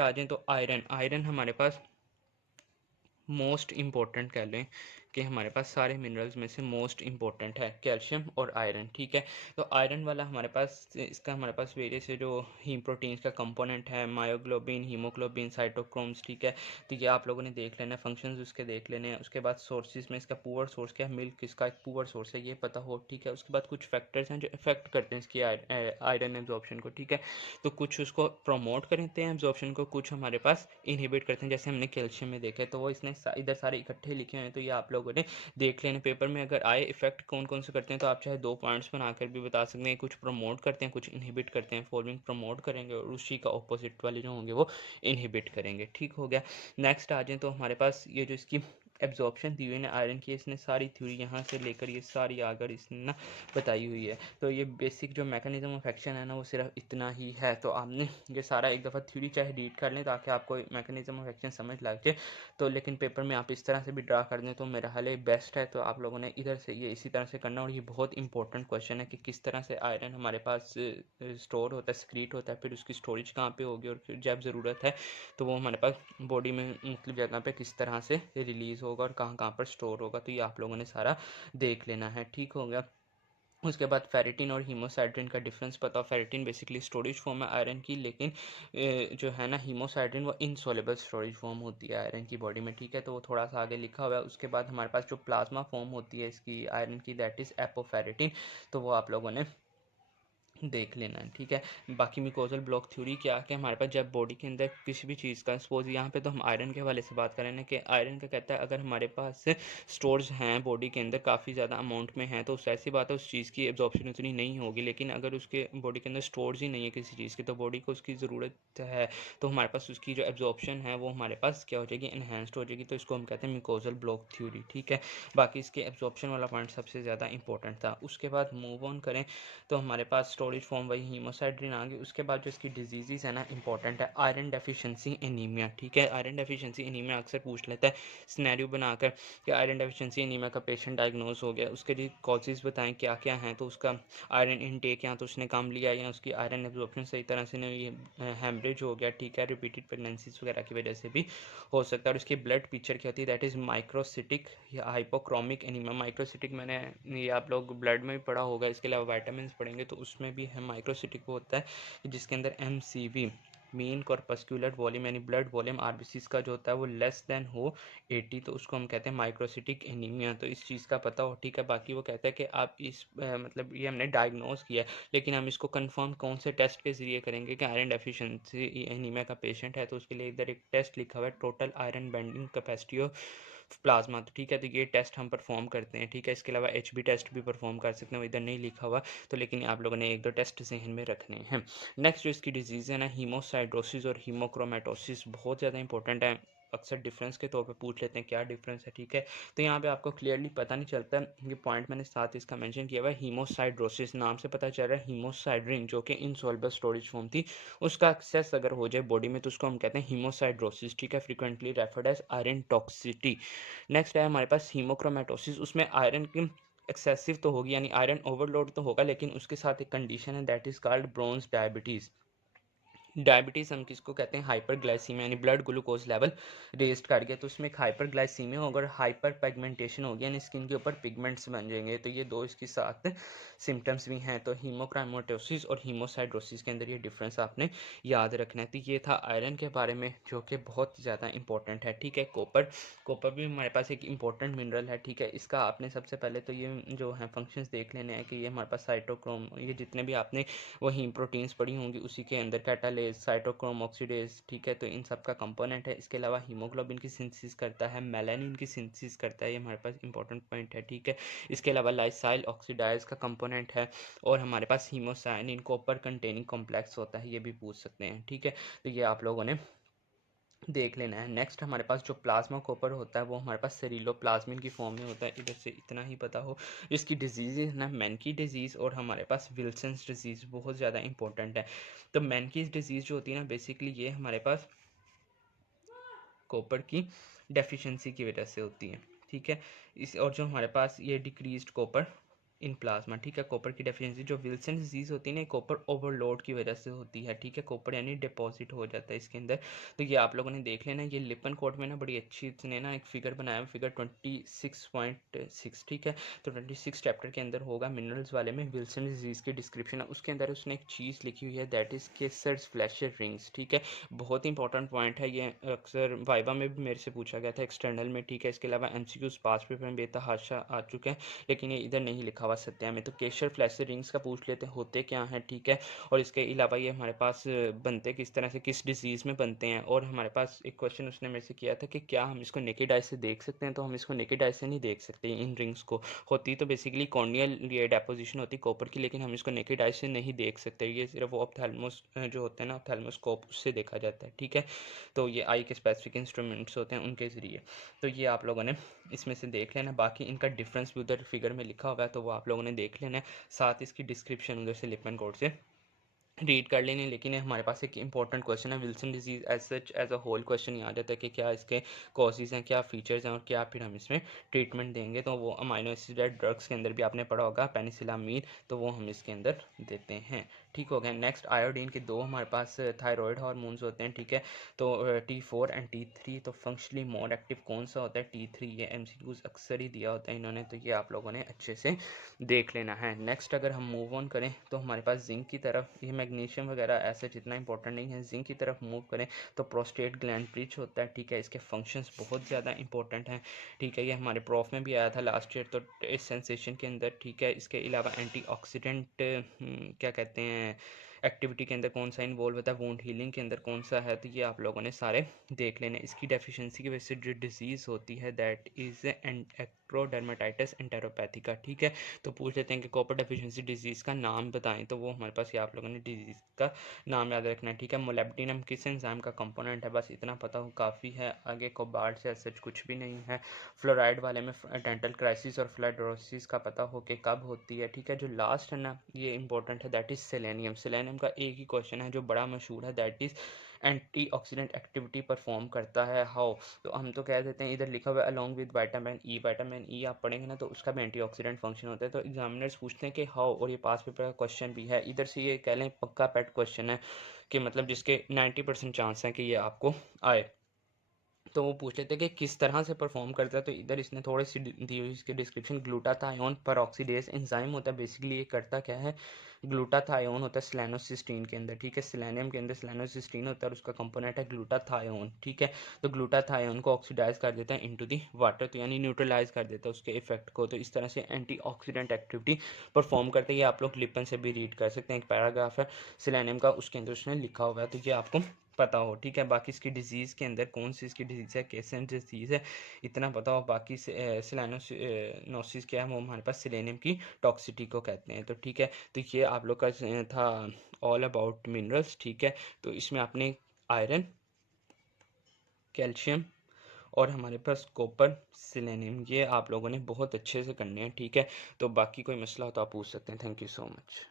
आ जाएँ तो iron, iron हमारे पास मोस्ट इम्पोर्टेंट कह लें कि हमारे पास सारे मिनरल्स में से मोस्ट इम्पोर्टेंट है कैल्शियम और आयरन, ठीक है। तो आयरन वाला हमारे पास इसका हमारे पास वेरियस जो हीम प्रोटीन्स का कंपोनेंट है, मायोग्लोबिन, हीमोग्लोबिन, साइटोक्रोम्स, ठीक है। तो ये आप लोगों ने देख लेना है, फंक्शंस उसके देख लेने हैं। उसके बाद सोर्सेज में इसका पुअर सोर्स क्या है, मिल्क इसका एक पुअर सोर्स है, ये पता हो, ठीक है। उसके बाद कुछ फैक्टर्स हैं जो इफेक्ट करते हैं इसकी आयरन एब्जॉर्प्शन को, ठीक है। तो कुछ उसको प्रमोट करते हैं एब्जॉर्प्शन को, कुछ हमारे पास इनहिबिट करते हैं, जैसे हमने कैल्शियम में देखा है। तो वो इसने इधर सारे इकट्ठे लिखे हैं, तो ये आप लोगों ने देख लेना पेपर में। अगर आए इफेक्ट कौन कौन से करते हैं तो आप चाहे 2 पॉइंट्स बनाकर भी बता सकते हैं, कुछ प्रमोट करते हैं कुछ इनहिबिट करते हैं। फॉलोइंग प्रमोट करेंगे और उसी का ऑपोजिट वाले जो होंगे वो इनहिबिट करेंगे, ठीक हो गया। नेक्स्ट आ जाए तो हमारे पास ये जो इसकी एब्जॉर्प्शन दी हुई है आयरन की, इसने सारी थ्योरी यहाँ से लेकर ये सारी आकर इसने ना बताई हुई है। तो ये बेसिक जो मैकेनिज्म ऑफ एक्शन है ना वो सिर्फ इतना ही है। तो आपने ये सारा एक दफ़ा थ्योरी चाहे रीड कर लें ताकि आपको मैकेनिज्म ऑफ एक्शन समझ लग जाए। तो लेकिन पेपर में आप इस तरह से भी ड्रा कर दें तो मेरा हाल बेस्ट है। तो आप लोगों ने इधर से ये इसी तरह से करना। और ये बहुत इंपॉर्टेंट क्वेश्चन है कि किस तरह से आयरन हमारे पास स्टोर होता है, सिक्रीट होता है, फिर उसकी स्टोरेज कहाँ पे होगी, और फिर जब ज़रूरत है तो वो हमारे पास बॉडी में मुख्तलिफ जगह पे किस तरह से रिलीज़ होगा और कहाँ कहाँ पर स्टोर होगा। तो ये आप लोगों ने सारा देख लेना है, ठीक हो गया। उसके बाद फेरिटिन और हीमोसाइड्रिन का डिफरेंस पता हो। फेरिटिन बेसिकली स्टोरेज फॉर्म है आयरन की, लेकिन जो है ना हीमोसाइड्रिन वो इनसॉल्युबल स्टोरेज फॉर्म होती है आयरन की बॉडी में, ठीक है। तो वो थोड़ा सा आगे लिखा हुआ है। उसके बाद हमारे पास जो प्लाज्मा फॉर्म होती है इसकी आयरन की, दैट इज़ एपोफेरिटिन। तो वो आप लोगों ने देख लेना है, ठीक है। बाकी मिकोजल ब्लॉक थ्योरी क्या कि हमारे पास जब बॉडी के अंदर किसी भी चीज़ का सपोज यहाँ पे तो हम आयरन के हवाले से बात करें ना कि आयरन का कहता है अगर हमारे पास स्टोर्स हैं बॉडी के अंदर काफ़ी ज़्यादा अमाउंट में हैं तो ऐसी बात है उस चीज़ की एब्जॉर्प्शन उतनी नहीं होगी। लेकिन अगर उसके बॉडी के अंदर स्टोर्स ही नहीं है किसी चीज़ की तो बॉडी को उसकी ज़रूरत है, तो हमारे पास उसकी जो एब्जॉर्प्शन है वो हमारे पास क्या हो जाएगी, इन्हेंस्ड हो जाएगी। तो इसको हम कहते हैं मिकोजल ब्लॉक थ्योरी, ठीक है। बाकी इसके एब्जॉर्प्शन वाला पॉइंट सबसे ज़्यादा इंपॉर्टेंट था। उसके बाद मूव ऑन करें तो हमारे पास स्टोरेज फॉर्म वही हीमोसाइड्रिन आ गई। उसके बाद जो इसकी डिजीज़ है ना इंपॉर्टेंट है, आयरन डेफिशिएंसी एनीमिया, ठीक है। आयरन डेफिशिएंसी एनीमिया अक्सर पूछ लेता है सिनेरियो बनाकर कि आयरन डेफिशिएंसी एनीमिया का पेशेंट डायग्नोज हो गया, उसके लिए कॉजेज़ बताएं क्या क्या हैं। तो उसका आयरन इनटेक या तो उसने कम लिया या उसकी आयरन एब्जॉर्प्शन सही तरह से नहीं, हेमरेज हो गया, ठीक है। रिपीटेड प्रेगनेंसीज वगैरह की वजह से भी हो सकता है। और उसकी ब्लड पिक्चर क्या होती है, दैट इज़ माइक्रोसिटिक या हाइपोक्रोमिक एनीमिया। माइक्रोसिटिक मैंने ये आप लोग ब्लड में भी पढ़ा होगा, इसके अलावा वाइटामिन पढ़ेंगे तो उसमें भी है माइक्रोसिटिक वो होता है जिसके अंदर MCV मीन कॉर्पस्कुलर वॉल्यूम यानी ब्लड वॉल्यूम आरबीसीज का जो होता है वो लेस देन हो 80, तो उसको हम कहते हैं माइक्रोसिटिक एनीमिया। तो इस चीज़ का पता हो, ठीक है। बाकी वो कहता है कि आप इस मतलब ये हमने डायग्नोज किया है लेकिन हम इसको कंफर्म कौन से टेस्ट के ज़रिए करेंगे कि आयरन डेफिशिएंसी एनीमिया का पेशेंट है। तो उसके लिए इधर एक टेस्ट लिखा हुआ है, total iron binding capacity of plasma, तो ठीक है। तो ये टेस्ट हम परफॉर्म करते हैं, ठीक है। इसके अलावा HB टेस्ट भी परफॉर्म कर सकते हैं, वो इधर नहीं लिखा हुआ तो, लेकिन आप लोगों ने एक दो टेस्ट जहन में रखने हैं। नेक्स्ट जो इसकी डिजीज़ है ना हीमोसाइड्रोसिस और हीमोक्रोमेटोसिस, बहुत ज़्यादा इंपॉर्टेंट है। अक्सर डिफरेंस के तौर पे पूछ लेते हैं क्या डिफरेंस है, ठीक है। तो यहाँ पे आपको क्लियरली पता नहीं चलता है। ये पॉइंट मैंने साथ इसका मेंशन किया हुआ है। हीमोसाइड्रोसिस नाम से पता चल रहा है हीमोसाइड्रिन जो कि इनसॉल्युबल स्टोरेज फॉर्म थी उसका एक्सेस अगर हो जाए बॉडी में तो उसको हम कहते हैं हीमोसाइड्रोसिस, ठीक है। Frequently referred as iron toxicity. Next है हमारे पास हीमोक्रोमेटोसिस, उसमें आयरन की एक्सेसिव तो होगी यानी आयरन ओवरलोड तो होगा, लेकिन उसके साथ एक कंडीशन है that is called bronze diabetes. Diabetes हम किसको कहते हैं, हाइपर ग्लाइसीमिया यानी ब्लड ग्लूकोज लेवल रेस्ट कर गया तो उसमें एक हाइपर ग्लाइसीमिया होगा और हाइपर पिगमेंटेशन होगी यानी स्किन के ऊपर पिगमेंट्स बन जाएंगे। तो ये दो इसके साथ सिम्टम्स भी हैं। तो हीमोक्रोमेटोसिस और हीमोसाइड्रोसिस के अंदर ये डिफरेंस आपने याद रखना है। तो ये था आयरन के बारे में जो कि बहुत ज़्यादा इंपॉर्टेंट है, ठीक है। कॉपर, कॉपर भी हमारे पास एक इंपॉर्टेंट मिनरल है, ठीक है। इसका आपने सबसे पहले तो ये जो है फंक्शंस देख लेने हैं कि ये हमारे पास साइटोक्रोम, ये जितने भी आपने वो हीम प्रोटीन्स पड़ी होंगी उसी के अंदर कैटालेज, साइटोक्रोम ऑक्सीडेज, ठीक है। तो इन सब का कंपोनेंट है। इसके अलावा हीमोग्लोबिन की सिंथेसिस करता है, मेलानिन की सिंथेसिस करता है, ये हमारे पास इंपॉर्टेंट पॉइंट है, ठीक है। इसके अलावा लाइसाइल ऑक्सीडाइज का कंपोनेंट है और हमारे पास हीमोसाइनिन कॉपर कंटेनिंग कॉम्प्लेक्स होता है, ये भी पूछ सकते हैं, ठीक है। तो ये आप लोगों ने देख लेना है। नेक्स्ट हमारे पास जो प्लाज्मा कॉपर होता है वो हमारे पास सेरिलोप्लाज्मिन की फॉर्म में होता है, इधर से इतना ही पता हो। इसकी डिजीज़ है ना मैनकी डिजीज़ और हमारे पास विल्सन्स डिजीज़, बहुत ज़्यादा इंपॉर्टेंट है। तो मैनकीज डिजीज़ जो होती है ना बेसिकली ये हमारे पास कॉपर की डेफिशिएंसी की वजह से होती है, ठीक है। इस और जो हमारे पास ये डिक्रीज्ड कॉपर इन प्लाज्मा, ठीक है। कॉपर की डेफिशिएंसी जो विल्सन डिजीज़ होती है ना, कॉपर ओवरलोड की वजह से होती है, ठीक है। कॉपर यानी डिपॉजिट हो जाता है इसके अंदर। तो ये आप लोगों ने देख लेना, ये लिपन कोड में ना बड़ी अच्छी इसने ना एक फिगर बनाया है, फिगर 26.6, ठीक है। तो 26 चैप्टर के अंदर होगा मिनरल्स वाले में विल्सन डिजीज़ की डिस्क्रिप्शन है, उसके अंदर उसने एक चीज़ लिखी हुई है, दैट इज़ केसर्स फ्लैशर रिंग्स, ठीक है। बहुत इंपॉर्टेंट पॉइंट है ये, अक्सर वाइवा में भी मेरे से पूछा गया था एक्सटर्नल में, ठीक है। इसके अलावा एमसीक्यूज पास पेपर में बेतहाशा आ चुके हैं, लेकिन ये इधर नहीं लिखा हुआ सत्या में। तो केशर फ्लैशर रिंग्स का पूछ लेते हैं होते क्या हैं, ठीक है। और इसके अलावा ये हमारे पास बनते किस तरह से, किस डिजीज़ में बनते हैं। और हमारे पास एक क्वेश्चन उसने मेरे से किया था कि क्या हम इसको नेकेड आई से देख सकते हैं, तो हम इसको नेकेड आई से नहीं देख सकते इन रिंग्स को। होती तो बेसिकली कॉर्नियल ये डेपोजिशन होती कॉपर की, लेकिन हम इसको नेकेड आई से नहीं देख सकते, ये सिर्फ वो ऑप्थेल्मोस जो होते हैं ना, ऑप्थेल्मोस्कोप, उससे देखा जाता है, ठीक है। तो ये आई के स्पेसिफिक इंस्ट्रूमेंट्स होते हैं उनके ज़रिए। तो ये आप लोगों ने इसमें से देख लेना, बाकी इनका डिफरेंस भी उधर फिगर में लिखा हुआ है, तो वो आप लोगों ने देख लेना है। साथ इसकी डिस्क्रिप्शन उधर से लिपमैन कोड से रीड कर लेने। लेकिन हमारे पास एक इंपॉर्टेंट क्वेश्चन है, Wilson disease as such as a whole question याद आता है कि क्या इसके कॉजेज़ हैं, क्या फीचर्स हैं, और क्या फिर हम इसमें ट्रीटमेंट देंगे। तो वो अमाइनो एसिड ड्रग्स के अंदर भी आपने पढ़ा होगा पेनिसिलामीन, तो वो हम इसके अंदर देते हैं, ठीक हो गया। नेक्स्ट आयोडीन के दो हमारे पास थायराइड हार्मोन्स होते हैं, ठीक है। तो T4 एंड T3। तो फंक्शनली मोर एक्टिव कौन सा होता है, T3। ये एमसीक्यूज अक्सर ही दिया होता है इन्होंने, तो ये आप लोगों ने अच्छे से देख लेना है। नेक्स्ट अगर हम मूव ऑन करें तो हमारे पास जिंक की तरफ, ये मैग्नीशियम वगैरह ऐसे जितना इंपॉर्टेंट नहीं है, जिंक की तरफ मूव करें तो प्रोस्टेट ग्लैंड ब्रिज होता है, ठीक है। इसके फंक्शंस बहुत ज़्यादा इंपॉर्टेंट हैं, ठीक है। ये हमारे प्रॉफ में भी आया था लास्ट ईयर, तो इस सेंसेशन के अंदर, ठीक है। इसके अलावा एंटीऑक्सीडेंट क्या कहते हैं एक्टिविटी के अंदर कौन सा इन्वॉल्व होता है, वुंड हीलिंग के अंदर कौन सा है, तो ये आप लोगों ने सारे देख लेने। इसकी डेफिशिएंसी की वजह से जो डिजीज़ होती है दैट इज़ एक्ट्रोडर्माटाइटिस एंटेरोपैथिका, ठीक है। तो पूछ लेते हैं कि कॉपर डेफिशिएंसी डिजीज़ का नाम बताएं, तो वो हमारे पास ये आप लोगों ने डिजीज़ का नाम याद रखना है, ठीक है। मोलिब्डेनम किस एंजाइम का कंपोनेंट है, बस इतना पता हो काफ़ी है, आगे कोबाल्ट से सच कुछ भी नहीं है। फ्लोराइड वाले में डेंटल क्राइसिस और फ्लोरोसिस का पता हो कि कब होती है, ठीक है। जो लास्ट है ना, ये इंपॉर्टेंट है, दैट इज़ सेलेनियम। सेलेनियम का एक ही क्वेश्चन है जो बड़ा मशहूर है, that is antioxidant activity perform करता है, हाउ। तो हम तो कह देते हैं, इधर लिखा हुआ है along with vitamin E, vitamin E आप पढ़ेंगे ना तो उसका भी एंटीऑक्सीडेंट फंक्शन होता है। तो एग्जामिनर्स पूछते हैं कि हाउ, और ये पास पेपर का क्वेश्चन भी है, इधर से ये कह लें पक्का पेट क्वेश्चन है कि मतलब जिसके 90% चांस है कि ये आपको आए। तो वो पूछ लेते हैं कि किस तरह से परफॉर्म करता है, तो इधर इसने थोड़ी सी दी हुई इसकी डिस्क्रिप्शन, ग्लूटाथायोन पेरोक्सीडेज एंजाइम होता है, बेसिकली ये करता क्या है, ग्लूटाथायोन होता है सेलेनोसिस्टीन के अंदर, ठीक है। सेलेनियम के अंदर सेलेनोसिस्टीन होता है और उसका कंपोनेंट है ग्लूटाथायोन, ठीक है। तो ग्लूटाथायोन को ऑक्सीडाइज कर देता है इनटू दी वाटर, तो यानी न्यूट्रलाइज कर देता है उसके इफेक्ट को। तो इस तरह से एंटीऑक्सीडेंट एक्टिविटी परफॉर्म करते हैं। ये आप लोग लिपन से भी रीड कर सकते हैं, एक पैराग्राफ है सेलेनियम का, उसके अंदर उसने लिखा हुआ है, तो ये आपको पता हो, ठीक है। बाकी इसकी डिजीज़ के अंदर कौन सी इसकी डिजीज़ है, केसन डिजीज़ है, इतना पता हो। बाकी सिलानोसिस क्या है, वो हमारे पास सिलेनियम की टॉक्सिटी को कहते हैं, तो ठीक है। तो ये आप लोग का था ऑल अबाउट मिनरल्स, ठीक है। तो इसमें आपने आयरन, कैल्शियम और हमारे पास कॉपर, सिलेनियम, ये आप लोगों ने बहुत अच्छे से करने हैं, ठीक है। तो बाकी कोई मसला हो तो आप पूछ सकते हैं। Thank you so much.